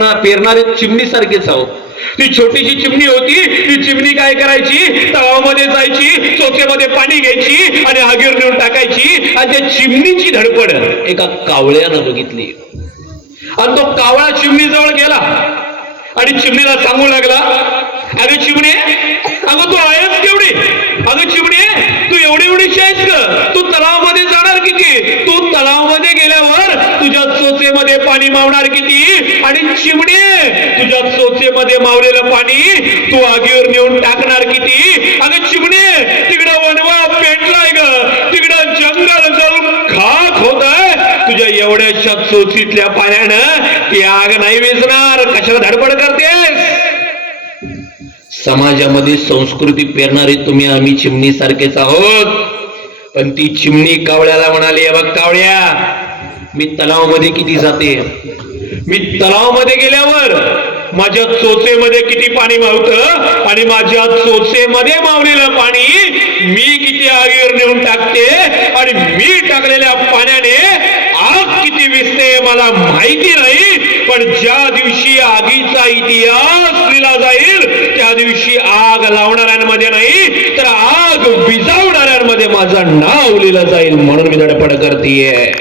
पेरणारे चिमणी सारखेच आहोत. ती छोटीशी चिमणी होती. ती चिमणी काय करायची, तलावामध्ये जायची, चोचेमध्ये पाणी घ्यायची आणि आगीवर नेऊन टाकायची. आणि त्या चिमणीची धडपड एका कावळ्यानं बघितली. आणि तो कावळा चिमणी जवळ गेला आणि चिमणीला सांगू लागला, अगं चिमणे, अगं तू आहेस केवढी, अगं चिमणे तू एवढीशी आहेस ग, तू तलावामध्ये जाणार किती, तू तलावामध्ये गेल्यावर तुझ्या चोचेमध्ये पाणी मावणार किती, आणि चिमणे तुझ्या चोचेमध्ये मावलेलं पाणी तू आगीवर नेऊन टाकणार किती. अगं चिमणे तिकडं वनवा पेटलाय ग, तिकडं जंगल जळून खाक होतंय, तुझ्या एवढ्याशा चोचीतल्या पाण्यानं ती आग नाही विझणार, कशाला धडपड करतेस. समाजामध्ये संस्कृती पेरणारे तुम्ही आम्ही चिमणी सारखेच आहोत. पण ती चिमणी कावळ्याला म्हणाली, बघ कावळ्या, मी तलावामध्ये किती जाते, मी तलावामध्ये गेल्यावर माझ्या चोचेमध्ये किती पाणी मावतं आणि माझ्या चोचेमध्ये मावलेलं पाणी मी किती आगीवर नेऊन टाकते आणि मी टाकलेल्या पाण्याने आग किती विझते मला माहिती नाही. पण ज्या दिवशी आगीचा इतिहास लिहिला जाईल त्या दिवशी आग लावणाऱ्यांमध्ये नाही तर आग विझवणाऱ्यांमध्ये माझं नाव लिहिलं जाईल. म्हणून मी धडपड करतेय.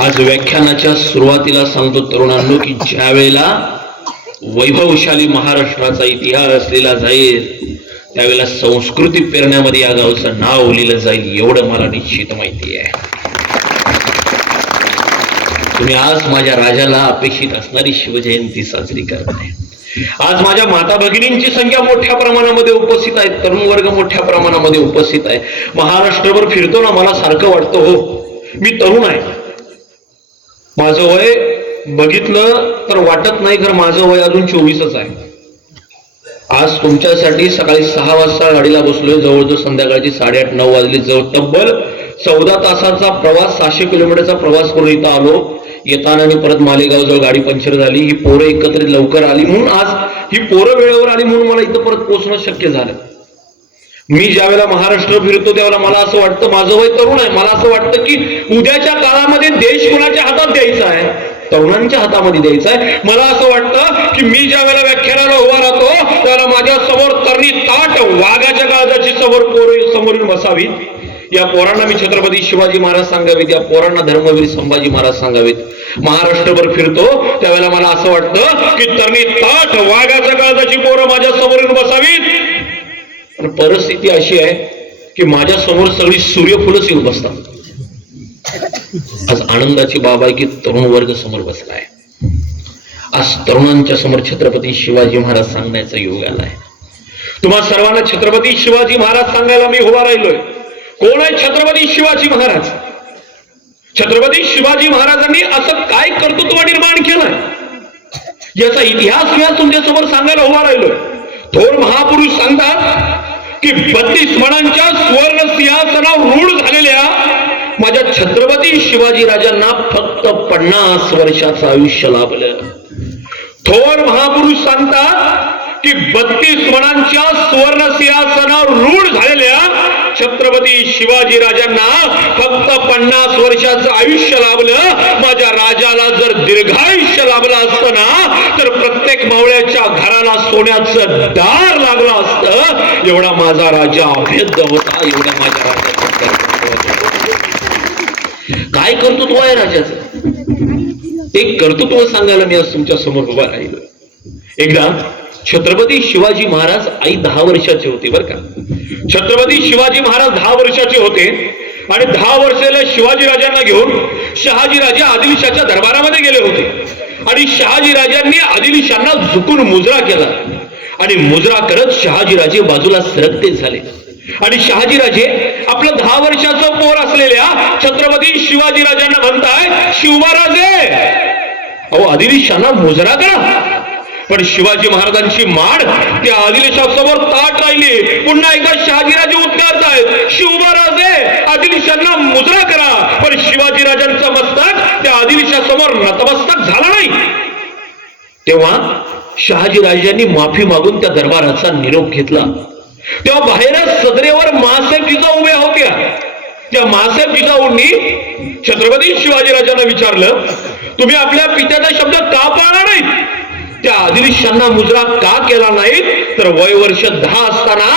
आज व्याख्यानाच्या सुरुवातीला सांगतो तरुणांनो की ज्या वेळेला वैभवशाली महाराष्ट्राचा इतिहास लिहिला जाईल त्यावेळेला संस्कृती पेरण्यामध्ये या गावचं नाव लिहिलं जाईल एवढं मला निश्चित माहिती आहे. तुम्ही आज माझ्या राजाला अपेक्षित असणारी शिवजयंती साजरी करताय. आज माझ्या माता भगिनींची संख्या मोठ्या प्रमाणामध्ये उपस्थित आहे, तरुण वर्ग मोठ्या प्रमाणामध्ये उपस्थित आहे. महाराष्ट्रभर फिरतो ना, मला सारखं वाटतं हो मी तरुण आहे, माझं वय बघितलं तर वाटत नाही, खरं माझं वय अजून 24च आहे. आज तुमच्यासाठी सकाळी 6 वाजता गाडीला बसलोय, जवळजवळ संध्याकाळची 8:30-9 वाजली, जवळ तब्बल 14 तासाचा प्रवास, 600 किलोमीटरचा प्रवास करून इथं आलो. येताना आणि परत मालेगाव जवळ गाडी पंक्चर झाली, ही पोरं एकत्रित लवकर आली म्हणून, आज ही पोरं वेळेवर आली म्हणून मला इथं परत पोहोचणं शक्य झालं. मी ज्या वेळेला महाराष्ट्र फिरतो त्यावेळेला मला असं वाटतं, माझं वय तरुण आहे, मला असं वाटतं की उद्याच्या काळामध्ये देश कोणाच्या हातात द्यायचा आहे, तरुणांच्या हातामध्ये द्यायचा आहे. मला असं वाटतं की मी ज्या वेळेला व्याख्यानाला उभा राहतो त्यावेळेला माझ्या समोर तरणी ताट वाघाच्या काळजाची समोर पोरं समोर बसावीत. या पोरांना मी छत्रपती शिवाजी महाराज सांगावीत, या पोरांना धर्मवीर संभाजी महाराज सांगावीत. महाराष्ट्रभर फिरतो त्यावेळेला मला असं वाटतं की तरणी ताट वाघाच्या काळजाची पोरं माझ्या समोर बसावीत. पण परिस्थिती अशी आहे की माझ्या समोर सगळी सूर्यफुलंच येऊन बसतात. आज आनंदाची बाब आहे की तरुण वर्ग समोर बसलाय. आज तरुणांच्या समोर छत्रपती शिवाजी महाराज सांगण्याचा योग आलाय. तुम्हा सर्वांना छत्रपती शिवाजी महाराज सांगायला मी उभा राहिलोय. कोण आहे छत्रपती शिवाजी महाराज? छत्रपती शिवाजी महाराजांनी असं काय कर्तृत्व निर्माण केलंय याचा इतिहास मी आज तुमच्या समोर सांगायला उभा राहिलोय. थोर महापुरुष सांगतात की 32 मणांच्या सुवर्ण सिंहासनावर रूढ झालेल्या माझ्या छत्रपती शिवाजी राजांना फक्त 50 वर्षाचं आयुष्य लाभलं. थोर महापुरुष सांगतात की 32 मणांच्या सुवर्ण सिंहासनावर रूढ झालेल्या छत्रपती शिवाजी राजांना फक्त 50 वर्षाचं आयुष्य लाभलं. माझ्या राजाला जर दीर्घायुष्य लाभलं असतं ना तर प्रत्येक मावळ्याच्या घराला सोन्याचं दार लागलं असतं. एवढा माझा राजा अभेद्य होता, एवढा माझ्या राजाचा काय कर्तृत्व आहे राजाचं, ते कर्तृत्व सांगायला मी आज तुमच्या समोर उभा राहिलो. एकदा छत्रपती शिवाजी महाराज आई 10 वर्षाचे होते बरं का. छत्रपती शिवाजी महाराज 10 वर्षाचे होते आणि 10 वर्षाला शिवाजी राजांना घेऊन शहाजी राजे आदिलशाच्या दरबारामध्ये गेले होते. आणि शहाजी राजांनी आदिलशांना झुकून मुजरा केला आणि मुजरा करत शहाजी राजे बाजूला सरकते झाले. आणि शहाजी राजे आपलं 10 वर्षाचं पोर असलेल्या छत्रपती शिवाजी राजांना म्हणताय, शिवमहाराजे अहो आदिलशांना मुजरा करा. पण शिवाजी महाराजांची माड त्या आदिलशासमोर ताट राहिली. पुन्हा एकदा शहाजीराजे उद्गारतायत, शिवमहाराजे आदिलशांना मुजरा करा. पण शिवाजी राजांचं मस्तक त्या आदिलशासमोर नतमस्तक झाला नाही. तेव्हा शहाजी राजांनी माफी मागून त्या दरबाराचा निरोप घेतला. तेव्हा बाहेरच सदरेवर महासाहेब जिजाऊ उभ्या होत्या. त्या मासाहेब जिजाऊंनी छत्रपती शिवाजीराजांना विचारलं, तुम्ही आपल्या पित्याचा शब्द का पाळला नाहीत? त्या आदिलशांना मुजरा का केला नाहीत? तर वय वर्ष 10 असताना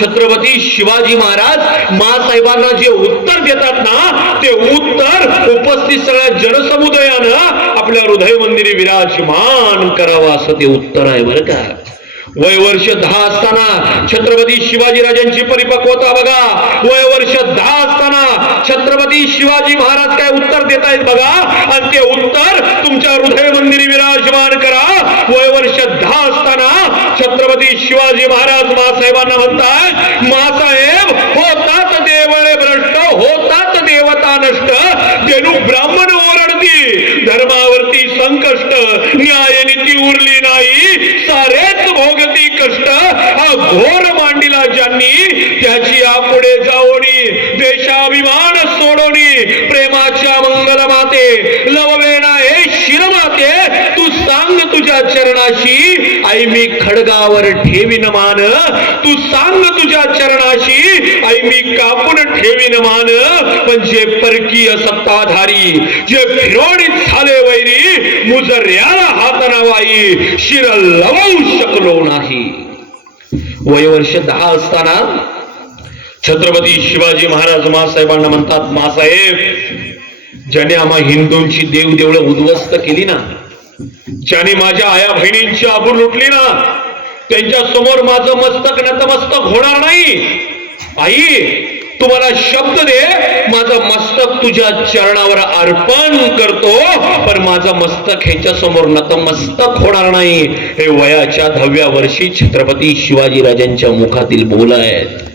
छत्रपती शिवाजी महाराज मासाहेबांना जे उत्तर देतात ना, ते उत्तर उपस्थित सगळ्या जनसमुदायानं आपल्या हृदय मंदिरी विराजमान करावं असं ते उत्तर आहे बरं का. वय वर्ष 10 असताना छत्रपती शिवाजीराजांची परिपक्वता बघा. वय वर्ष 10 असताना छत्रपती शिवाजी महाराज काय उत्तर देत आहेत बघा, आणि ते उत्तर तुमच्या हृदय मंदिरी विराजमान करा. वय वर्ष 10 असताना छत्रपती शिवाजी महाराज मासाहेबांना म्हणतात, मासाहेब होतात देवळे भ्रष्ट, होतात देवता नष्ट, तेनु ब्राह्मण ओरडती, धर्मावरती संकष्ट, न्याय नीती उरली नाही, सारेच भोगती कष्ट. हा घोर मांडिला ज्यांनी, त्याची यापुढे जाओनी, देशाभिमान सोडोनी, प्रेमाच्या मंगल माते, लववेना हे शिरमाते, तू सांग तुझ्या चरणाशी, आई मी खडगावर ठेवीन मान, तू सांग तुझ्या चरणाशी, आई मी कापून ठेवीन मान. पण जे परकीय सत्ताधारी, जे फिरवणीत झाले वैरी, मुजऱ्याला हात नावाई, शिर लवू शकलो नाही. वय वर्ष 10 असताना छत्रपती शिवाजी महाराज मासाहेबांना म्हणतात, मासाहेब ज्याने आम्हा हिंदूंची देवदेवळं उद्ध्वस्त केली ना, ज्याने माझ्या आया बहिणींची आबरू लुटली ना, त्यांच्या समोर माझं मस्तक नतमस्तक होणार नाही. आई तुम्हाला शब्द दे, माझं मस्तक तुझ्या चरणावर अर्पण करतो, पण माझं मस्तक ह्याच्या समोर नतमस्तक होणार नाही. हे वयाच्या 10व्या वर्षी छत्रपती शिवाजीराजांच्या मुखातील बोल आहेत.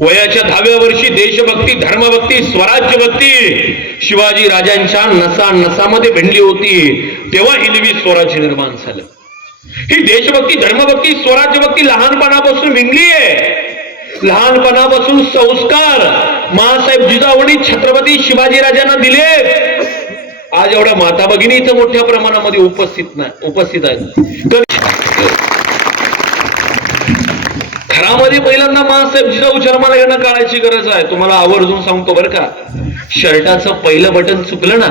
वयाच्या 10व्या वर्षी देशभक्ती, धर्मभक्ती, स्वराज्यभक्ती शिवाजी राजांच्या नसा नसामध्ये भिनली होती. तेव्हा हिंदवी स्वराज्य निर्माण झालं. ही देशभक्ती, धर्मभक्ती, स्वराज्यभक्ती लहानपणापासून भिनली आहे. लहानपणापासून संस्कार मासाहेब जिजाऊंनी छत्रपती शिवाजीराजांना दिले. आज एवढ्या माता भगिनी इथं मोठ्या प्रमाणामध्ये उपस्थित आहेत. घरामध्ये पहिल्यांदा मासाहेब जिजाऊ जन्माला येणं काढायची गरज आहे. तुम्हाला आवर्जून सांगतो बरं का, शर्टाचं पहिलं बटन चुकलं ना,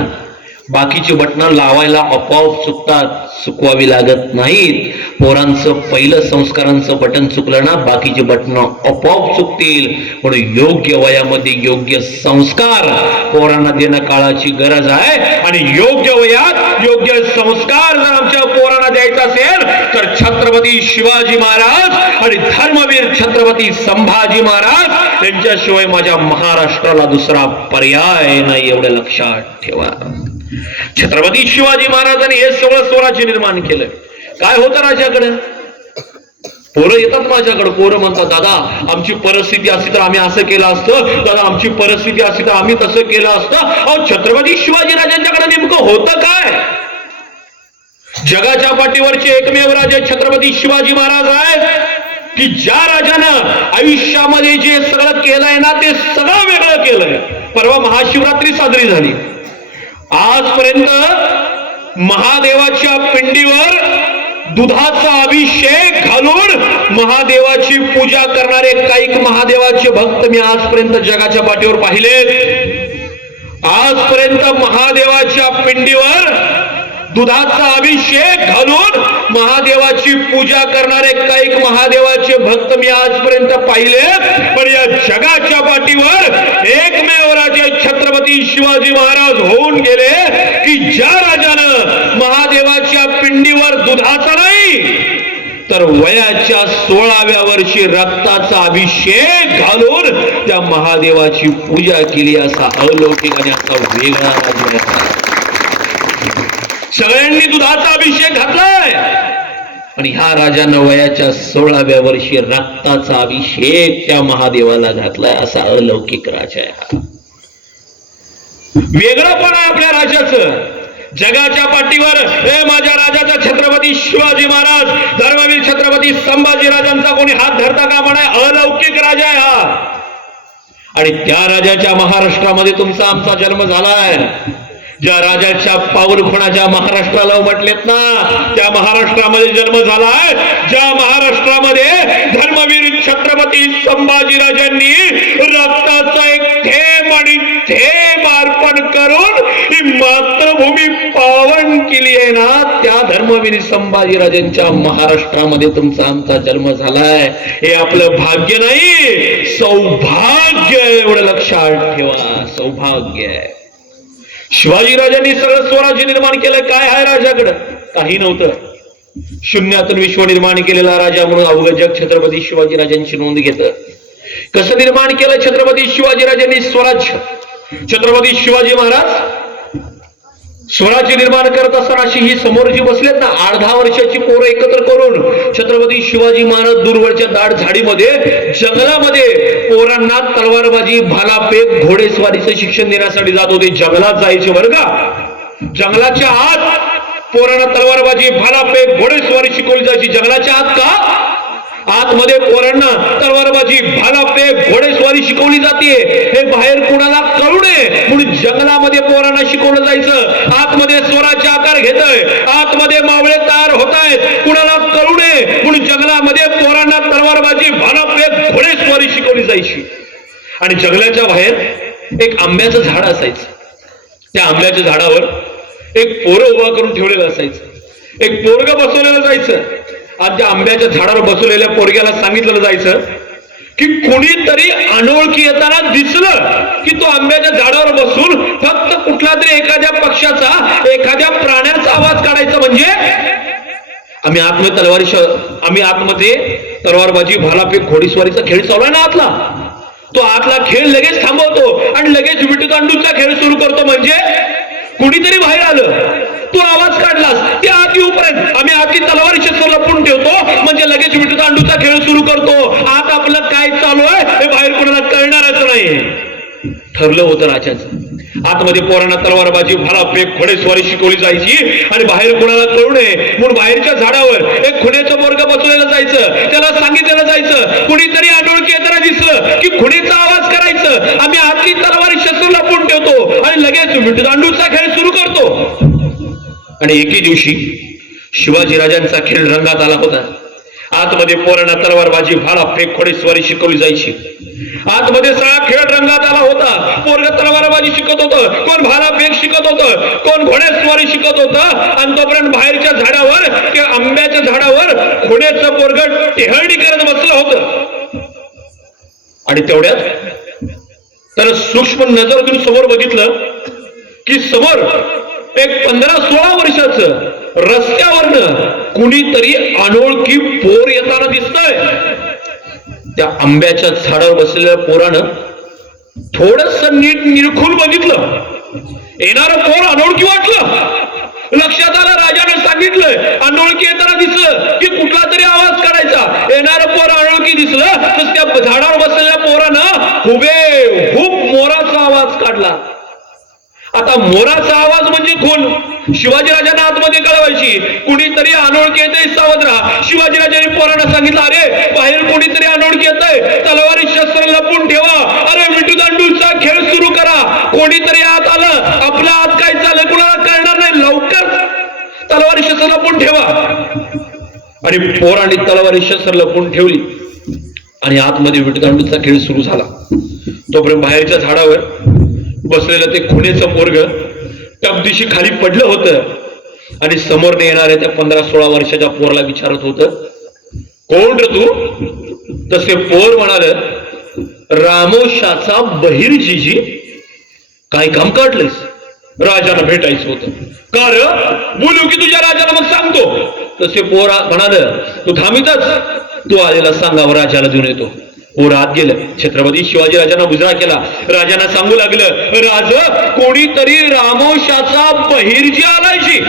बाकीची बटणं लावायला आपोआप चुकतात, चुकवावी लागत नाहीत. पोरांचं पहिलं संस्कारांचं बटन चुकलं ना, बाकीची बटणं आपोआप चुकतील. म्हणून योग्य वयामध्ये योग्य संस्कार पोरांना देणं काळाची गरज आहे. आणि योग्य वयात योग्य संस्कार जर आमच्या पोरांना द्यायचा असेल तर छत्रपती शिवाजी महाराज आणि धर्मवीर छत्रपती संभाजी महाराज यांच्याशिवाय माझ्या महाराष्ट्राला दुसरा पर्याय नाही, एवढं लक्षात ठेवा. छत्रपती शिवाजी महाराजांनी हे सगळं स्वराज्य निर्माण केलं. काय होतं राजाकडे? पोरं येतात माझ्याकडे, पोरं म्हणतात, दादा आमची परिस्थिती असती तर आम्ही असं केलं असतं, दादा आमची परिस्थिती असती तर आम्ही तसं केलं असतं. अहो छत्रपती शिवाजी राजांच्याकडे नेमकं होतं काय? जगाच्या पाठीवरचे एकमेव राजे छत्रपती शिवाजी महाराज आहेत की ज्या राजानं आयुष्यामध्ये जे सगळं केलंय ना, ते सगळं वेगळं केलंय. परवा महाशिवरात्री साजरी झाली. आजपर्यंत महादेवाच्या पिंडीवर दुधाचा अभिषेक घालून महादेवाची पूजा करणारे काही महादेवाचे भक्त मी आजपर्यंत जगाच्या पाठीवर पाहिलेत. आजपर्यंत महादेवाच्या पिंडीवर दुधाचा अभिषेक घालून महादेवाची पूजा करणारे काही महादेवाचे भक्त मी आजपर्यंत पाहिले. पण या जगाच्या पाठीवर एकमेव राजे छत्रपती शिवाजी महाराज होऊन गेले की ज्या राजानं महादेवाच्या पिंडीवर दुधाचा नाही तर वयाच्या 16व्या वर्षी रक्ताचा अभिषेक घालून त्या महादेवाची पूजा केली. असा अलौकिक आणि असा वेगळा राजा. सगळ्यांनी दुधाचा अभिषेक घातलाय आणि ह्या राजानं वयाच्या 16व्या वर्षी रक्ताचा अभिषेक त्या महादेवाला घातलाय. असा अलौकिक राजा आहे हा. वेगळंपण आहे आपल्या राजाचं. जगाच्या पाठीवर हे माझ्या राजाचा छत्रपती शिवाजी महाराज, धर्मवीर छत्रपती संभाजी राजांचा कोणी हात धरता का म्हणाय. अलौकिक राजा आहे हा. आणि त्या राजाच्या महाराष्ट्रामध्ये तुमचा आमचा जन्म झालाय. ज्या राजाच्या पाऊलखुणाच्या महाराष्ट्राला उमटलेत ना, त्या महाराष्ट्रामध्ये जन्म झालाय, ज्या महाराष्ट्रामध्ये धर्मवीर छत्रपती संभाजीराजांनी रक्ताचा एक थेंब आणि थेंब अर्पण करून ही मातृभूमी पावन केली आहे ना, त्या धर्मवीर संभाजीराजांच्या महाराष्ट्रामध्ये तुमचा आमचा जन्म झालाय. हे आपलं भाग्य नाही, सौभाग्य आहे. एवढं लक्षात ठेवा, सौभाग्य आहे. शिवाजीराजांनी सगळं स्वराज्य निर्माण केलं. काय आहे राजाकडं? काही नव्हतं. शून्यातून विश्व निर्माण केलेला राजा म्हणून अवघं जग छत्रपती शिवाजीराजांची नोंद घेतं. कसं निर्माण केलं छत्रपती शिवाजीराजांनी स्वराज्य? छत्रपती शिवाजी महाराज स्वराज्य निर्माण करत असताना अशी ही समोर जी बसलेत ना 8-10 वर्षाची पोरं एकत्र करून छत्रपती शिवाजी महाराज दूरवरच्या दाट झाडीमध्ये जंगलामध्ये पोरांना तलवारबाजी, भालाफेक, घोडेस्वारीचं शिक्षण देण्यासाठी जात होते. जंगलात जायचे बरं का. जंगलाच्या आत पोरांना तलवारबाजी, भालाफेक, घोडेस्वारी शिकवली जायची. जंगलाच्या आत का? आतमध्ये पोरांना तलवारबाजी, भालाफेक, घोडेस्वारी शिकवली जाते. हे बाहेर कोणाला कळू नये म्हणून जंगलामध्ये पोरांना शिकवलं जायचं. आतमध्ये स्वराज्य आकार घेतोय, आतमध्ये मावळे तयार होत आहेत, कुणाला कळू नये म्हणून जंगलामध्ये पोरांना तलवारबाजी, भालाफेक, घोडेस्वारी शिकवली जायची. आणि जंगलाच्या बाहेर एक आंब्याचं झाड असायचं. त्या आंब्याच्या झाडावर एक पोरं उभा करून ठेवलेलं असायचं. एक पोरग बसवलेलं जायचं. आज त्या आंब्याच्या झाडावर बसवलेल्या पोरग्याला सांगितलं जायचं की कोणीतरी अनोळखी येताना दिसलं की तो आंब्याच्या झाडावर बसून फक्त कुठला तरी एखाद्या पक्षाचा, एखाद्या प्राण्याचा आवाज काढायचा. म्हणजे आम्ही आतमध्ये तलवारबाजी, भालाफेक, घोडेस्वारीचा खेळ चालू आहे ना आतला, तो आतला खेळ लगेच थांबवतो आणि लगेच विटीदांडूचा खेळ सुरू करतो. म्हणजे कुणीतरी बाहेर आलं, तो आवाज काढलास, ते आत येऊपर्यंत आम्ही आतली तलवारी शस्त्र लपवून ठेवतो. म्हणजे लगेच विटीदांडूचा खेळ सुरू करतो. आत आपलं काय चालू आहे हे बाहेर कोणाला कळणारच नाही. ठरलं होतं राजाचं. आतमध्ये पोरांना तलवारबाजी, भालाफेक, घोडेस्वारी शिकवली जायची आणि बाहेर कोणाला कळू नये म्हणून बाहेरच्या झाडावर एक खुण्याचं पोरग बसवलेलं जायचं. त्याला सांगितलेलं जायचं कुणीतरी अनोळखी येताना दिसलं की खुणीचा आवाज करायचं. आम्ही आतली तलवारी शस्त्र लपवून ठेवतो आणि लगेच विटीदांडूचा खेळ सुरू करतो. आणि एके दिवशी शिवाजीराजांचा खेळ रंगात आला होता. आतमध्ये पोरांना तलवारबाजी, भालाफेक, घोडेस्वारी शिकवली जायची. आतमध्ये सगळा खेळ रंगात आला होता. पोरग तलवारबाजी शिकत होतं, कोण भालाफेक शिकत होतं, कोण घोडेस्वारी शिकत होतं. आणि तोपर्यंत बाहेरच्या झाडावर किंवा आंब्याच्या झाडावर खुण्याचं पोरग टेहळणी करत बसलं होतं. आणि तेवढ्यात तर सूक्ष्म नजर घेऊन समोर बघितलं की समोर एक 15-16 वर्षाचं रस्त्यावरनं कुणीतरी अनोळखी पोर येताना दिसतंय. त्या आंब्याच्या झाडावर बसलेल्या पोरानं थोडस नीट निरखून बघितलं. येणारं पोर अनोळखी वाटलं. लक्षात आलं, राजानं सांगितलंय अनोळखी येताना दिसलं की कुठला तरी आवाज काढायचा. येणारं पोर अनोळखी दिसलं तर त्या झाडावर बसलेल्या पोरानं हुबेहूब मोराचा आवाज काढला. आता मोराचा आवाज म्हणजे कोण? शिवाजीराजांना आतमध्ये कळवायची कुणीतरी अनोळखी येते, सावध राहा. शिवाजीराजांनी पोरांना सांगितलं अरे बाहेर कोणीतरी अनोळखी येतंय, तलवारी शस्त्र लपून ठेवा. अरे विटीदांडूचा खेळ सुरू करा. कोणीतरी आत आलं, आपल्या आत काय चाललंय कुणाला कळणार नाही, लवकर तलवारी शस्त्र लपून ठेवा. आणि पोरांनी तलवारी शस्त्र लपून ठेवली आणि आतमध्ये विटीदांडूचा खेळ सुरू झाला. तोपर्यंत बाहेरच्या झाडावर बसलेलं ते खुण्याचं पोरग टपदिशी खाली पडलं होतं आणि समोरने येणाऱ्या त्या 15-16 वर्षाच्या पोरला विचारत होतं, कोण रे तू? तसे पोर म्हणाल, रामोशाचा बहिर्जीजी. काय काम काढलंस? राजाला भेटायचं होतं. का रे? बोलू की तुझ्या राजाला मग सांगतो. तसे पोर म्हणाल, तू थांबितच, तू आलेला सांगावं राजाला देऊन येतो. पोर आत गेलं. छत्रपती शिवाजी राजांना मुजरा केला. राजांना सांगू लागलं, राज कोणीतरी रामोशाचा बहिर्जी आलायची.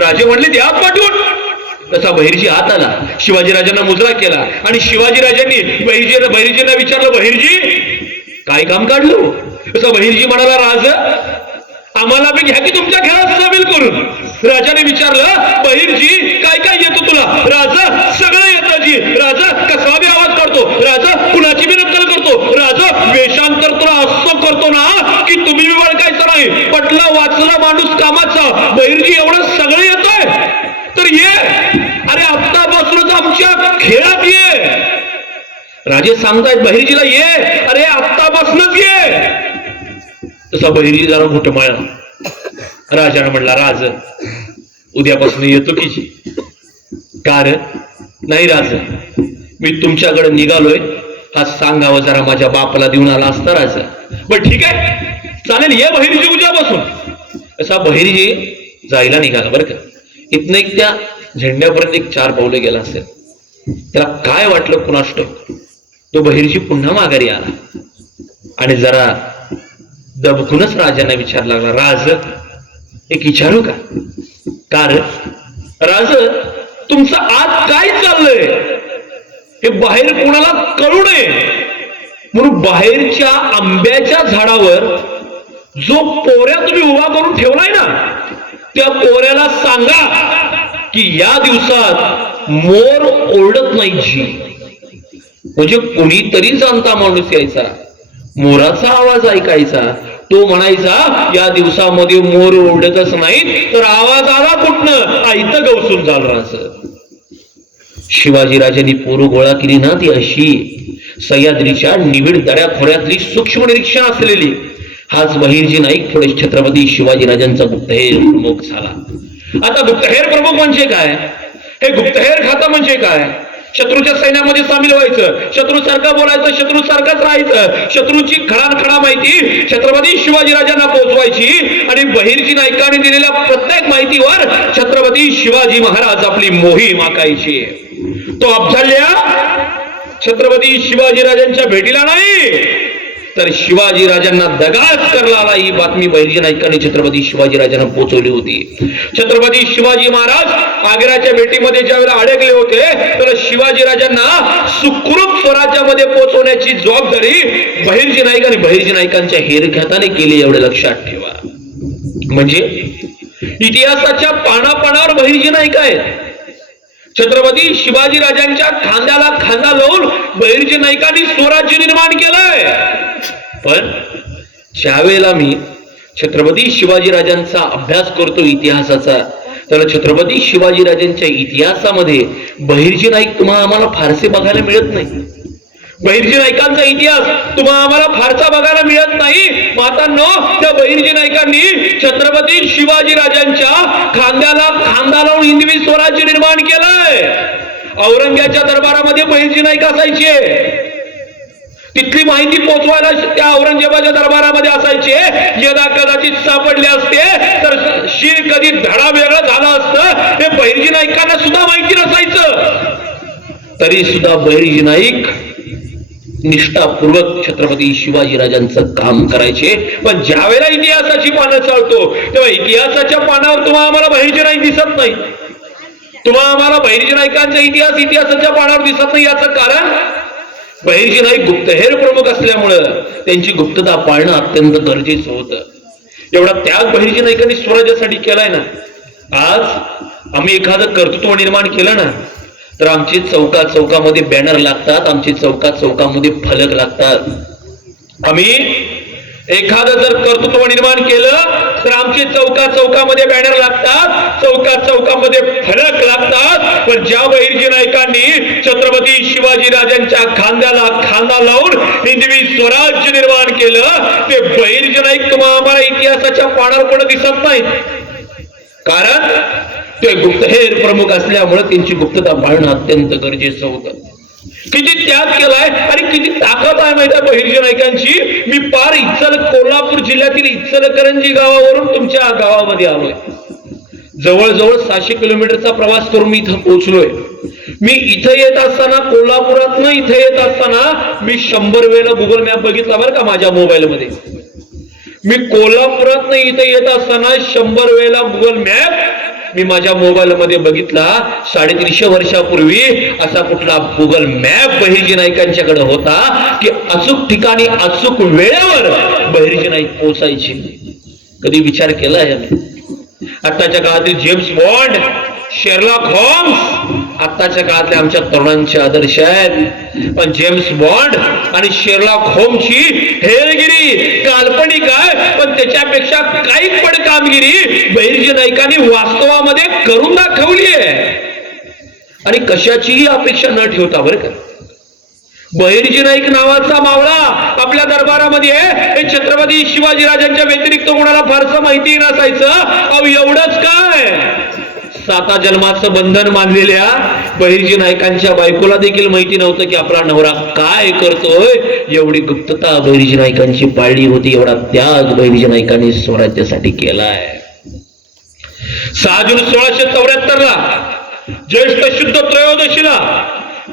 राजे म्हणले ते आत पाठवून. तसा बहिर्जी आत आला. शिवाजी राजांना मुजरा केला आणि शिवाजी राजांनी बहिर्जींना विचारलं, बहिर्जी काय काम काढलं? तसा बहिर्जी म्हणाला, राज आम्हाला बी घ्या की तुमच्या खेळात सामील करून. राजाने विचारलं, बहिर्जी काय काय येतो तुला? राजा सगळं येतं जी. राजा कसा बी आवाज काढतो, राजा कुणाची बी नक्कल करतो, राजा वेषांतर तुला असं करतो ना की तुम्ही बी ओळखायचं नाही. पटलं वाचलं माणूस कामाचा. बहिर्जी एवढं सगळं येतोय तर ये, अरे आत्तापासूनच आमच्या खेळात ये. राजे सांगतायत बहिर्जीला ये, अरे आत्तापासूनच ये. तसा बहिर्जी जरा घुटमाळला. राजाने म्हणला, राज उद्यापासून येतो की जी. कार नाही राज, मी तुमच्याकडे निघालोय हा सांगावं जरा माझ्या बापाला देऊन आला असता राजा. बरं ठीक आहे चालेल, ये बहिर्जी उद्यापासून. असा बहिर्जी जायला निघाला. बरं का, इथनं एक त्या झेंड्यापर्यंत एक 4 पावलं गेला असेल. त्याला काय वाटलं कुणास ठाऊक, तो बहिर्जी पुन्हा माघारी आला आणि जरा दबकूनच राजांना विचारला लागला, राज एक विचारू का? कार राज, तुमचं आज काय चाललंय हे बाहेर कोणाला कळू नये म्हणून बाहेरच्या आंब्याच्या झाडावर जो पोऱ्या तुम्ही उभा करून ठेवलाय ना, त्या पोऱ्याला सांगा की या दिवसात मोर ओरडत नाही जी. म्हणजे कोणीतरी जाणता माणूस यायचा, मोराचा आवाज ऐकायचा, तो म्हणायचा या दिवसामध्ये मोर ओरडतच नाही तर आवाज आला कुठनं, आयतं गवसून झालं असं. शिवाजीराजांनी पोरं गोळा केली ना, ती अशी सह्याद्रीच्या निविड दऱ्याखोऱ्यातली सूक्ष्म निरीक्षण असलेली. हाच बहिर्जी नाईक पुढे छत्रपती शिवाजीराजांचा गुप्तहेर प्रमुख झाला. आता गुप्तहेर प्रमुख म्हणजे काय, हे गुप्तहेर खातं म्हणजे काय? शत्रूच्या सैन्यामध्ये सामील व्हायचं, शत्रू सारखं बोलायचं, शत्रू सारखंच राहायचं, शत्रूची खडानखडा माहिती छत्रपती शिवाजीराजांना पोहोचवायची आणि बहिर्जी नाईकांनी दिलेल्या प्रत्येक माहितीवर छत्रपती शिवाजी महाराज आपली मोहीम आखायची. तो अफझल्या छत्रपती शिवाजीराजांच्या भेटीला नाही तर शिवाजीराजांना दगाच करला आला, ही बातमी बहिर्जी नाईकांनी छत्रपती शिवाजीराजांना पोहोचवली होती. छत्रपती शिवाजी महाराज आग्र्याच्या भेटीमध्ये ज्यावेळेला अडकले होते तर शिवाजीराजांना सुखरूप स्वराज्यामध्ये पोहोचवण्याची जबाबदारी बहिर्जी नाईक आणि बहिर्जी नाईकांच्या हेरख्याताने केली, एवढे लक्षात ठेवा. म्हणजे इतिहासाच्या पानापानावर बहिर्जी नाईक आहेत. छत्रपती शिवाजीराजांच्या खांद्याला खांदा लावून बहिर्जी नाईकांनी स्वराज्य निर्माण केलंय. पण ज्यावेळेला मी छत्रपती शिवाजीराजांचा अभ्यास करतो इतिहासाचा, तर छत्रपती शिवाजीराजांच्या इतिहासामध्ये बहिर्जी नाईक तुम्हाला आम्हाला फारसे बघायला मिळत नाही. बहिर्जी नाईकांचा इतिहास तुम्हाला आम्हाला फारसा बघायला मिळत नाही. मातांनो, त्या बहिर्जी नाईकांनी छत्रपती शिवाजीराजांच्या खांद्याला खांदा लावून हिंदवी स्वराज्य निर्माण केलंय. औरंग्याच्या दरबारामध्ये बहिर्जी नाईक असायचे, तिथली माहिती पोहोचवायला त्या औरंगजेबाच्या दरबारामध्ये असायचे. यदा कदाचित सापडले असते तर शीर कधी धडा वेगळं झालं असतं हे बहिर्जी नाईकांना सुद्धा माहिती नसायचं. तरी सुद्धा बहिर्जी नाईक निष्ठापूर्वक छत्रपती शिवाजीराजांचं काम करायचे. पण ज्या वेळेला इतिहासाची पानं चालतो तेव्हा इतिहासाच्या पानावर तुम्हाला आम्हाला बहिर्जी नाईक दिसत नाही. तुम्हाला आम्हाला बहिर्जी नाईकांचा इतिहास इतिहासाच्या पानावर दिसत नाही. याचं कारण बहिर्जी नाईक गुप्तहेर प्रमुख असल्यामुळं त्यांची गुप्तता पाळणं अत्यंत गरजेचं होतं. एवढा त्याग बहिर्जी नाईकांनी स्वराज्यासाठी केलाय ना. आज आम्ही एखादं कर्तृत्व निर्माण केलं ना तर आमची चौका चौकामध्ये बॅनर लागतात, आमची चौका चौकामध्ये फलक लागतात. आम्ही एखादं जर कर्तृत्व निर्माण केलं तर आमची चौका चौकामध्ये बॅनर लागतात, चौका चौकामध्ये फलक लागतात. पण ज्या बहिर्जी नाईकांनी छत्रपती शिवाजीराजांच्या खांद्याला खांदा लावून हिंदवी स्वराज्य निर्माण केलं ते बहिर्जी नाईक तुम्हाला आम्हाला इतिहासाच्या पानावर पण दिसत नाही. कारण ते गुप्तहेर प्रमुख असल्यामुळे त्यांची गुप्तता पाळणं अत्यंत गरजेचं होतं. किती त्याग केलाय आणि किती ताकद आहे माहिती आहे बहिर्जी नाईकांची. मी पार कोल्हापूर जिल्ह्यातील इचलकरंजी गावावरून तुमच्या गावामध्ये आलोय. जवळजवळ 600 किलोमीटरचा प्रवास करून मी इथं पोहोचलोय. मी इथं येत असताना कोल्हापुरातनं इथं येत असताना मी 100 वेळेला गुगल मॅप बघितला बरं का माझ्या मोबाईलमध्ये. मी कोल्हापुरातनं इथं येत असताना 100 वेळेला गुगल मॅप मी माझ्या मोबाईल मध्ये बघितला. 350 वर्षापूर्वी असा कुठला गुगल मॅप बहिर्जी नाईकांच्याकडे होता की अचूक ठिकाणी अचूक वेळेवर बहिर्जी नाईक पोहोचायची. कधी विचार केलाय आताच्या काळातील जेम्स बॉन्ड, शेरलॉक होम्स आत्ताच्या काळातल्या आमच्या तरुणांचे आदर्श आहेत. पण जेम्स बॉन्ड आणि शेरलॉक होमची हेरगिरी काल्पनिक आहे, पण त्याच्यापेक्षा काही पण कामगिरी बहिर्जी नाईकांनी वास्तवामध्ये करून दाखवली आहे. आणि कशाचीही अपेक्षा न ठेवता बरं का. बहिर्जी नाईक नावाचा मावळा आपल्या दरबारामध्ये हे छत्रपती शिवाजीराजांच्या व्यतिरिक्त कोणाला फारसं माहिती नसायचं. अहो एवढंच काय, 7 जन्माचं बंधन मानलेल्या बहिर्जी नाईकांच्या बायकोला देखील माहिती नव्हतं की आपला नवरा काय करतोय. एवढी गुप्तता बहिर्जी नाईकांची पाळली होती. एवढा त्याग बहिर्जी नाईकांनी स्वराज्यासाठी केलाय. 6 जून 1674 ज्येष्ठ शुद्ध त्रयोदशीला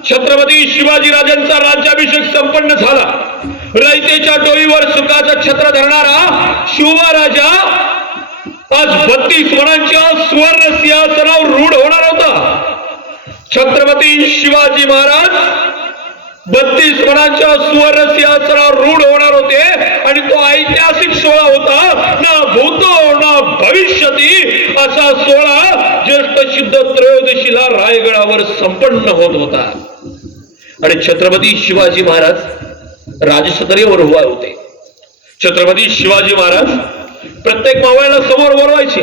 छत्रपती शिवाजीराजांचा राज्याभिषेक संपन्न झाला. रयतेच्या डोईवर सुखाचं छत्र धरणारा शिवबा राजा आज 32 वनांच्या सुवर्ण सिंहासनावर रूढ होणार होता. छत्रपती शिवाजी महाराज 32 वनांच्या सुवर्ण सिंहासनावर रूढ होणार होते. आणि तो ऐतिहासिक सोहळा होता. ना भूतो ना भविष्यती असा सोहळा ज्येष्ठ शुद्ध त्रयोदशीला रायगडावर संपन्न होत होता. आणि छत्रपती शिवाजी महाराज राजसदरीवर उभा होते. छत्रपती शिवाजी महाराज प्रत्येक मावळ्याला समोर बोलवायचे.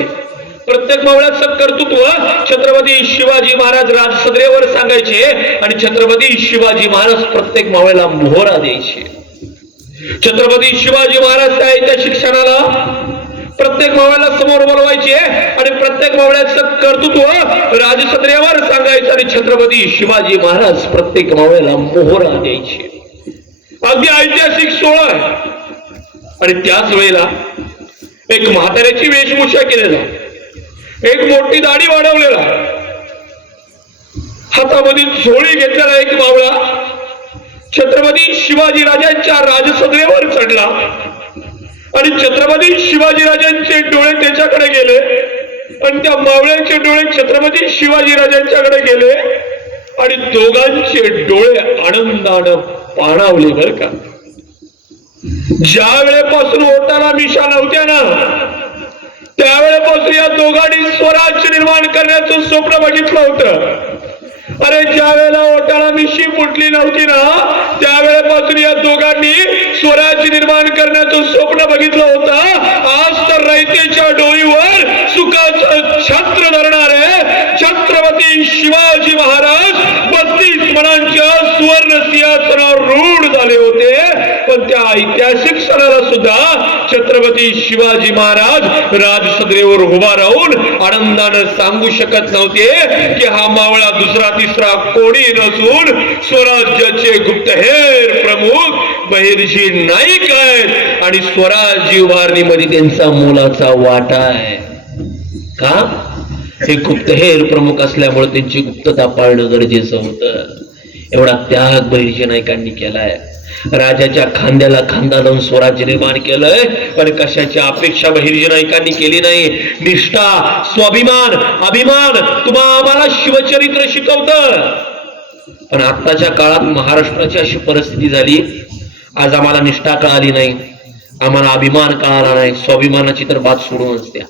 प्रत्येक मावळ्याचं कर्तृत्व छत्रपती शिवाजी महाराज राजसदरेवर सांगायचे. आणि छत्रपती शिवाजी महाराज प्रत्येक मावळ्याला मोहरा द्यायचे. छत्रपती शिवाजी महाराज त्या ऐतिहासिक क्षणाला प्रत्येक मावळ्याला समोर बोलवायचे आणि प्रत्येक मावळ्याचं कर्तृत्व राजसदरेवर सांगायचं. आणि छत्रपती शिवाजी महाराज प्रत्येक मावळ्याला मोहरा द्यायचे. अगदी ऐतिहासिक सोहळा आहे. आणि त्याच वेळेला एक म्हाताऱ्याची वेशभूषा केलेला, एक मोठी दाढी वाढवलेला, हातामध्ये झोळी घेतलेला एक मावळा छत्रपती शिवाजी राजांच्या राजसदरेवर चढला. आणि छत्रपती शिवाजी राजांचे डोळे त्याच्याकडे गेले आणि त्या मावळ्याचे डोळे छत्रपती शिवाजी राजांच्याकडे गेले. आणि दोघांचे डोळे आनंदानं पाणावले बर का. ज्या वेळेपासून ओटाला मिशा नव्हत्या ना, त्यावेळेपासून या दोघांनी स्वराज्य निर्माण करण्याचं स्वप्न बघितलं होतं. अरे ज्या वेळेला ओटाला मिशी फुटली नव्हती ना, त्यावेळेपासून या दोघांनी स्वराज्य निर्माण करण्याचं स्वप्न बघितलं होतं. आज तर रयतेच्या डोईवर सुखाचं छत्र धरणारे छत्रपती शिवाजी महाराज 32 मनांच्या सुवर्ण सिंहासनावर रूढ झाले होते. पण त्या ऐतिहासिक क्षणाला सुद्धा छत्रपती शिवाजी महाराज राजसदरेवर उभा राहून आनंदानं सांगू शकत नव्हते की हा मावळा दुसरा तिसरा कोणी नसून स्वराज्याचे गुप्तहेर प्रमुख बहिर्जी नाईक आहेत. आणि स्वराज्य उभारणीमध्ये त्यांचा मोलाचा वाटा आहे. का? हे गुप्तहेर प्रमुख असल्यामुळे त्यांची गुप्तता पाळणं गरजेचं होतं. एवढा त्याग बहिर्जी नाईकांनी केलाय. राजाच्या खांद्याला खांदा लावून स्वराज्य निर्माण केलंय. पण कशाची अपेक्षा बहिर्जी नाईकांनी केली नाही. निष्ठा, स्वाभिमान, अभिमान तुम्हाला आम्हाला शिवचरित्र शिकवतं. पण आत्ताच्या काळात महाराष्ट्राची अशी परिस्थिती झाली, आज आम्हाला निष्ठा कळाली नाही, आम्हाला अभिमान कळाला नाही, स्वाभिमानाची तर बात सोडूनच द्या,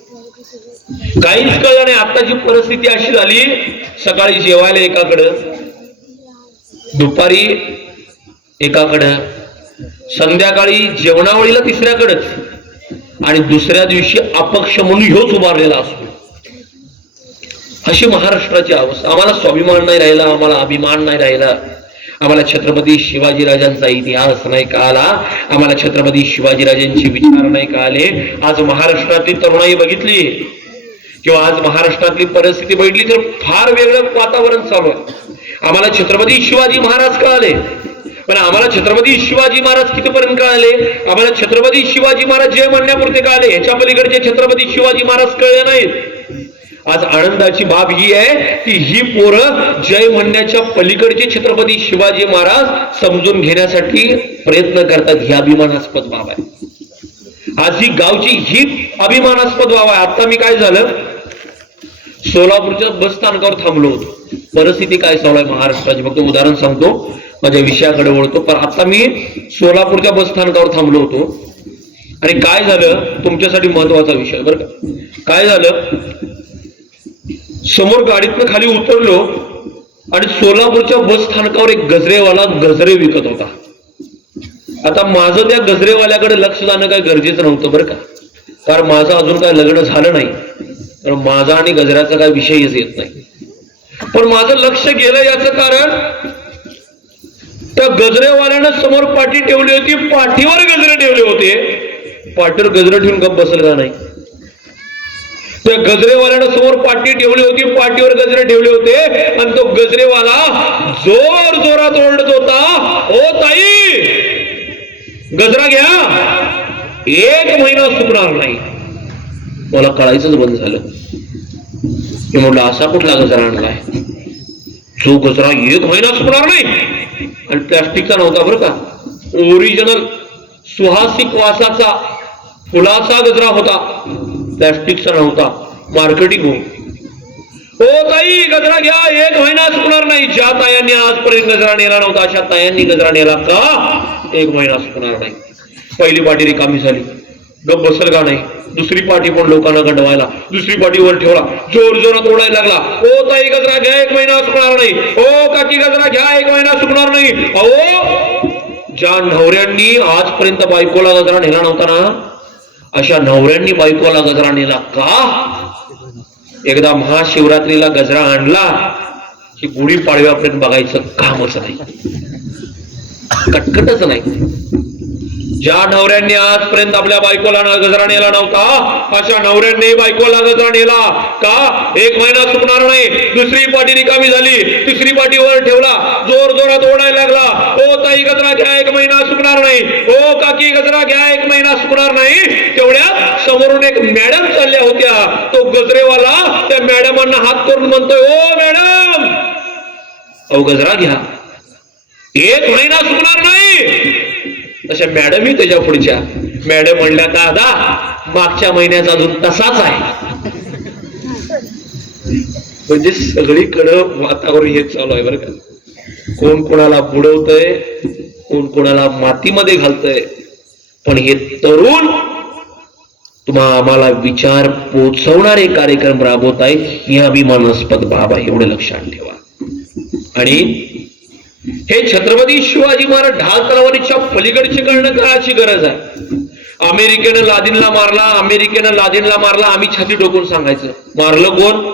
काहीच कळलं नाही. आत्ताची परिस्थिती अशी झाली, सकाळी जेवायला एकाकडं, दुपारी एकाकडं, संध्याकाळी जेवणावळीला तिसऱ्याकडंच, आणि दुसऱ्या दिवशी अपक्ष म्हणून ह्योच उभारलेला असतो. अशी महाराष्ट्राची अवस्था. आम्हाला स्वाभिमान नाही राहिला, आम्हाला अभिमान नाही राहिला, आम्हाला छत्रपती शिवाजीराजांचा इतिहास नाही कळाला, आम्हाला छत्रपती शिवाजीराजांचे विचार नाही कळाले. आज महाराष्ट्रातली तरुणाई बघितली किंवा आज महाराष्ट्रातली परिस्थिती बघितली तर फार वेगळं वातावरण चालू आहे. आम्हाला छत्रपती शिवाजी महाराज कळाले, पण आम्हाला छत्रपती शिवाजी महाराज कितीपर्यंत कळाले? आम्हाला छत्रपती शिवाजी महाराज जय म्हणण्यापुरते कळाले, ह्याच्या पलीकडचे छत्रपती शिवाजी महाराज कळले नाहीत. आज आनंदाची बाब ही आहे की ही पोरं जय म्हणण्याच्या पलीकडचे छत्रपती शिवाजी महाराज समजून घेण्यासाठी प्रयत्न करतात. ही अभिमानास्पद बाब आहे. आज ही गावची ही अभिमानास्पद बाब आहे. आता मी काय झालं, सोलापूरच्या बस स्थानकावर थांबलो होतो. परिस्थिती काय चालू आहे महाराष्ट्राची फक्त उदाहरण सांगतो, माझ्या विषयाकडे वळतो. पण आता मी सोलापूरच्या बस स्थानकावर थांबलो होतो आणि काय झालं, तुमच्यासाठी महत्वाचा विषय बरं का. काय झालं, समोर गाडीतनं खाली उतरलो आणि सोलापूरच्या बस स्थानकावर एक गजरेवाला गजरे विकत होता. आता माझं त्या गजरेवाल्याकडे लक्ष जाणं काय गरजेचं नव्हतं बरं का, कारण माझं अजून काय लग्न झालं नाही, तर माझा आणि गजऱ्याचा काय विषयच येत नाही. पण माझं लक्ष गेलं याचं कारण त्या गजरेवाल्यानं समोर पाठी ठेवली होती, पाठीवर गजरे ठेवले होते. पाठीवर गजरे ठेवून गप बसेल का नाही? त्या गजरेवाल्यानं समोर पाठी ठेवली होती, पाठीवर गजरे ठेवले होते, आणि तो गजरेवाला जोर जोरात ओरडत होता, ओ ताई गजरा घ्या, 1 महिना सुकणार नाही. मला कळायचंच बंद झालं. मी म्हटलं असा कुठला गजरा आणलाय जो गजरा 1 महिना सुकणार नाही? आणि प्लास्टिकचा नव्हता बरं का, ओरिजिनल सुहासिक वासाचा फुलाचा गजरा होता, प्लास्टिकचा नव्हता. मार्केटिंग हो. ओ ताई गजरा घ्या, 1 महिना सुकणार नाही. ज्या तायांनी आजपर्यंत गजरा नेला नव्हता अशा तायांनी गजरा नेला का 1 महिना सुकणार नाही. पहिली पाठी रिकामी झाली, गप बसल का नाही? दुसरी पाठी पण लोकांना गंडवायला, दुसरी पाठी वर ठेवला, जोर जोरात ओढायला लागला, ओ ताई गजरा घ्या, 1 महिना सुकणार नाही. ओ काकी गजरा घ्या, 1 महिना सुकणार नाही. अहो, ज्या नवऱ्यांनी आजपर्यंत बायकोला गजरा नेला नव्हता ना, अशा नवऱ्यांनी बायकोला गजरा नेला का? एकदा महाशिवरात्रीला गजरा आणला की गुढीपाडव्यापर्यंत बघायचं कामच नाही, कटकटच नाही. ज्या नवऱ्यांनी आजपर्यंत आपल्या बायकोला गजरा नेला नव्हता अशा नवऱ्यांनी बायकोला गजरा नेला का 1 महिना सुकणार नाही. दुसरी पाठी रिकामी झाली, तिसरी पाठी वर ठेवला, जोर जोरात ओढायला लागला, ओ ताई गजरा घ्या, 1 महिना सुकणार नाही. ओ काकी गजरा घ्या, 1 महिना सुकणार नाही. तेवढ्यात समोरून एक मॅडम चालल्या होत्या. तो गजरेवाला त्या मॅडमांना हात करून म्हणतोय, ओ मॅडम अहो गजरा घ्या, 1 महिना सुकणार नाही. तशा मॅडमही त्याच्या पुढच्या मॅडम म्हणल्या, दादा मागच्या महिन्याचा अजून तसाच आहे. म्हणजे सगळीकडं वातावरण हे चालू आहे बरं का. कोण कोणाला बुडवतंय, कोण कोणाला मातीमध्ये घालतंय. पण हे तरुण आम्हाला विचार पोचवणारे कार्यक्रम राबवत आहे, ही अभिमानास्पद बाब आहे, एवढं लक्षात ठेवा. आणि हे छत्रपती शिवाजी महाराज ढाल तलवारीच्या पलीकडचे करणं काळाची गरज आहे. अमेरिकेनं लादीनला मारला, अमेरिकेनं लादीनला मारला, आम्ही छाती टोकून सांगायचं. मारलं कोण?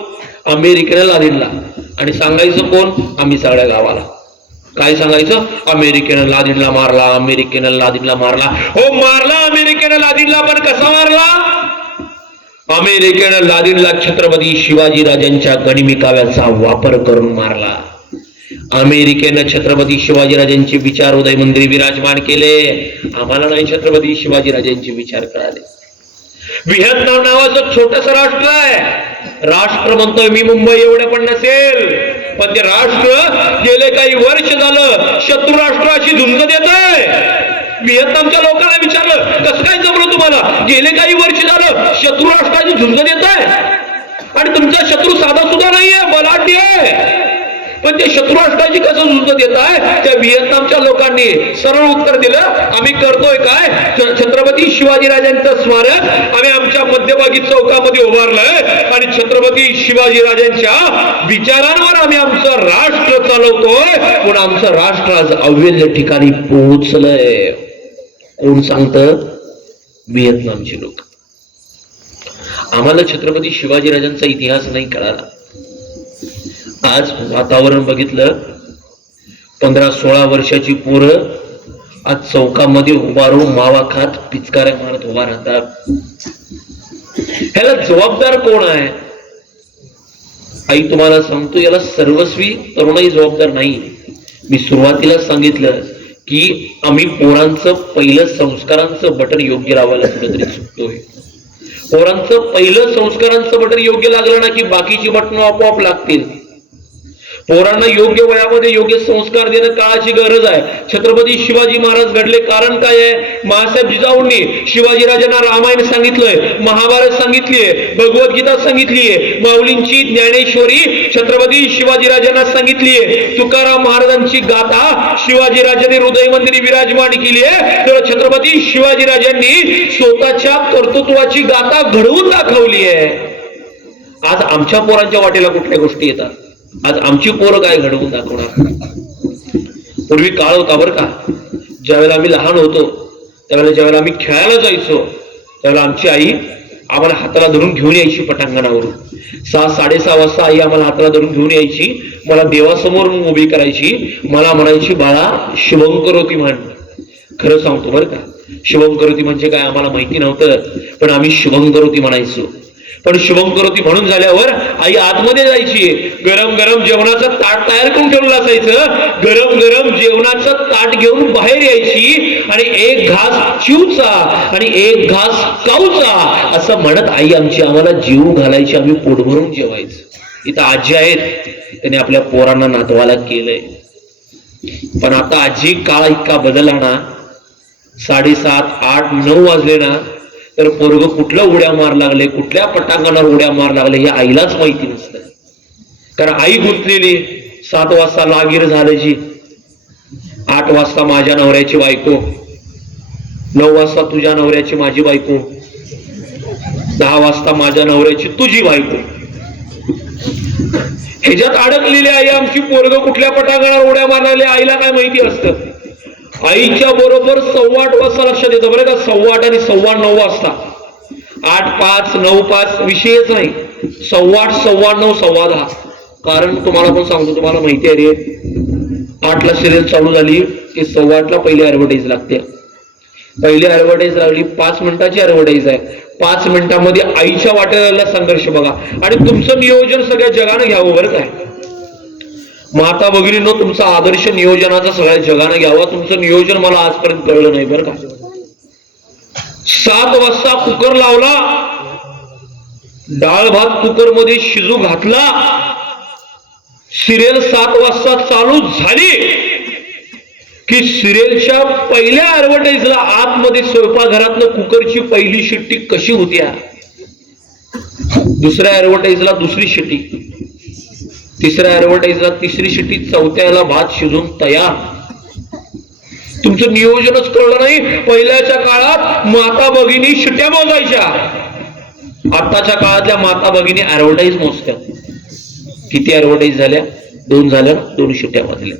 अमेरिकेनं लादीनला. आणि सांगायचं कोण? आम्ही सगळ्या गावाला. काय सांगायचं? अमेरिकेनं लादीनला मारला, अमेरिकेनं लादीनला मारला. हो मारला अमेरिकेनं लादीनला, पण कसा मारला? अमेरिकेनं लादीनला छत्रपती शिवाजी राजांच्या गनिमी काव्याचा वापर करून मारला. अमेरिकेनं छत्रपती शिवाजीराजांचे विचार उदय मंदिरी विराजमान केले. आम्हाला नाही छत्रपती शिवाजीराजांचे विचार कळाले. व्हिएतनाम नावाचं छोटस राष्ट्र आहे. राष्ट्र म्हणतोय मी, मुंबई एवढे पण नसेल, पण ते राष्ट्र गेले काही वर्ष झालं शत्रू राष्ट्राशी झुंज देत आहे. व्हिएतनामच्या लोकांना विचारलं, कसं काय जमलं तुम्हाला? गेले काही वर्ष झालं शत्रू राष्ट्राची झुंज देत आहे, आणि तुमचा शत्रू साधा सुद्धा नाहीये, बलाढ्य आहे. पण ते शत्रू राष्ट्राची कसं झुंज देत आहे? त्या व्हिएतनामच्या लोकांनी सरळ उत्तर दिलं, आम्ही करतोय काय? छत्रपती शिवाजीराजांचं स्मारक आम्ही आमच्या मध्यभागी चौकामध्ये उभारलंय, आणि छत्रपती शिवाजीराजांच्या विचारांवर आम्ही आमचं राष्ट्र चालवतोय. पण आमचं राष्ट्र आज अवैध ठिकाणी पोहोचलंय. कोण सांगतं? व्हिएतनामचे लोक. आम्हाला छत्रपती शिवाजीराजांचा इतिहास नाही कळाला. आज वातावरण बघितलं, 15-16 वर्षाची पोरं आज चौकामध्ये उभारून मावा खात पिचकाऱ्या मारत उभा राहतात. ह्याला जबाबदार कोण आहे? आई तुम्हाला सांगतो, याला सर्वस्वी तरुणाई जबाबदार नाही. मी सुरुवातीला सांगितलं की आम्ही पोरांचं पहिलं संस्कारांचं बटन योग्य लावायला कुठेतरी चुकतोय. पोरांचं पहिलं संस्कारांचं बटन योग्य लागलं ना की बाकीची बटन आपोआप लागतील. पोरांना योग्य वयामध्ये योग्य संस्कार देणं काळाची गरज आहे. छत्रपती शिवाजी महाराज घडले कारण काय आहे? महासाहेब जिजाऊंनी शिवाजीराजांना रामायण सांगितलंय, महाभारत सांगितलीये, भगवद्गीता सांगितलीये, माऊलींची ज्ञानेश्वरी छत्रपती शिवाजीराजांना सांगितलीये, तुकाराम महाराजांची गाथा शिवाजीराजांनी हृदय मंदिरी विराजमान केली आहे. तर छत्रपती शिवाजीराजांनी स्वतःच्या कर्तृत्वाची गाथा घडवून दाखवली आहे. आज आमच्या पोरांच्या वाटेला कुठल्या गोष्टी येतात? आज आमची पोरं काय घडवून दाखवणार. पूर्वी काळ होता बरं का, ज्यावेळेला आम्ही लहान होतो ज्यावेळेला आम्ही खेळायला जायचो त्यावेळेला आमची आई आम्हाला हाताला धरून घेऊन यायची पटांगणावरून. 6-6:30 वाजता आई आम्हाला हाताला धरून घेऊन यायची, मला देवासमोर उभी करायची, मला म्हणायची बाळा शुभंकरोती म्हण. खरं सांगतो बरं का, शुभंकरोती म्हणजे काय आम्हाला माहिती नव्हतं, पण आम्ही शुभंकरोती म्हणायचो. पण शुभंकरोती म्हणून झाल्यावर आई आतमध्ये जायची, गरम गरम जेवणाचं ताट तयार करून ठेवलं असायचं, गरम गरम जेवणाचं ताट घेऊन बाहेर यायची आणि एक घास चिवचा आणि एक घास काऊचा असं म्हणत आई आमची आम्हाला जीव घालायची, आम्ही पोट भरून जेवायचं. इथं आजी आहेत, त्यांनी आपल्या पोरांना नातवाला केलंय. पण आता आजी काळ इतका बदलला ना, 7:30, 8, 9 वाजले ना तर पोरग कुठल्या उड्या मार लागले, कुठल्या पटांगणावर उड्या मार लागले हे आईलाच माहिती नसतं. कारण आई गुंतलेली. 7 वाजता लागीर झाल्याची, 8 वाजता माझ्या नवऱ्याची बायको, 9 वाजता तुझ्या नवऱ्याची माझी बायको, 10 वाजता माझ्या नवऱ्याची तुझी बायको. ह्याच्यात अडकलेली आई आमची. पोरग कुठल्या पटांगणावर उड्या मार लागले आईला काय माहिती असतं. आईच्या बरोबर 8:15 वाजता लक्षात येतं बरं का, 8:15 आणि 9:15 वाजता. 8:05, 9:05 विषयच नाही. 8:15, 9:15, 10:15. कारण तुम्हाला पण सांगतो, तुम्हाला माहिती आहे रे, 8ला सिरियल चालू झाली की 8:15ला पहिली ऍडव्हर्टाईज लागते. पहिली ऍडव्हर्टाईज लागली, 5 मिनिटाची ऍडव्हर्टाईज आहे. 5 मिनिटांमध्ये आईच्या वाटेला संघर्ष बघा. आणि तुमचं नियोजन सगळ्या जगानं घ्यावं बरं काय. माता भगिनींनो, तुमचा आदर्श नियोजनाचा सगळ्या जगानं घ्यावा. तुमचं नियोजन मला आजपर्यंत कळलं नाही बरं का. 7 वाजता कुकर लावला, डाळ भात कुकर मध्ये शिजू घातला, सिरियल 7 वाजता चालू झाली की सिरियलच्या पहिल्या ऍडव्हर्टाईजला आतमध्ये स्वयंपाकघरातनं कुकरची पहिली शिट्टी कशी होत्या, दुसऱ्या ऍडव्हर्टाईजला दुसरी शिट्टी, तिसऱ्या ऍडव्हर्टाईजला तिसरी शिट्टी, चौथ्याला भात शिजून तयार. तुमचं नियोजनच कळलं नाही. पहिल्याच्या काळात माता भगिनी शिट्ट्या मोजायच्या, आताच्या काळातल्या माता भगिनी ऍडव्हर्टाईज मोजतात. किती ऍडव्हर्टाईज झाल्या? 2 झाल्या, 2 शिट्ट्या वाजल्या.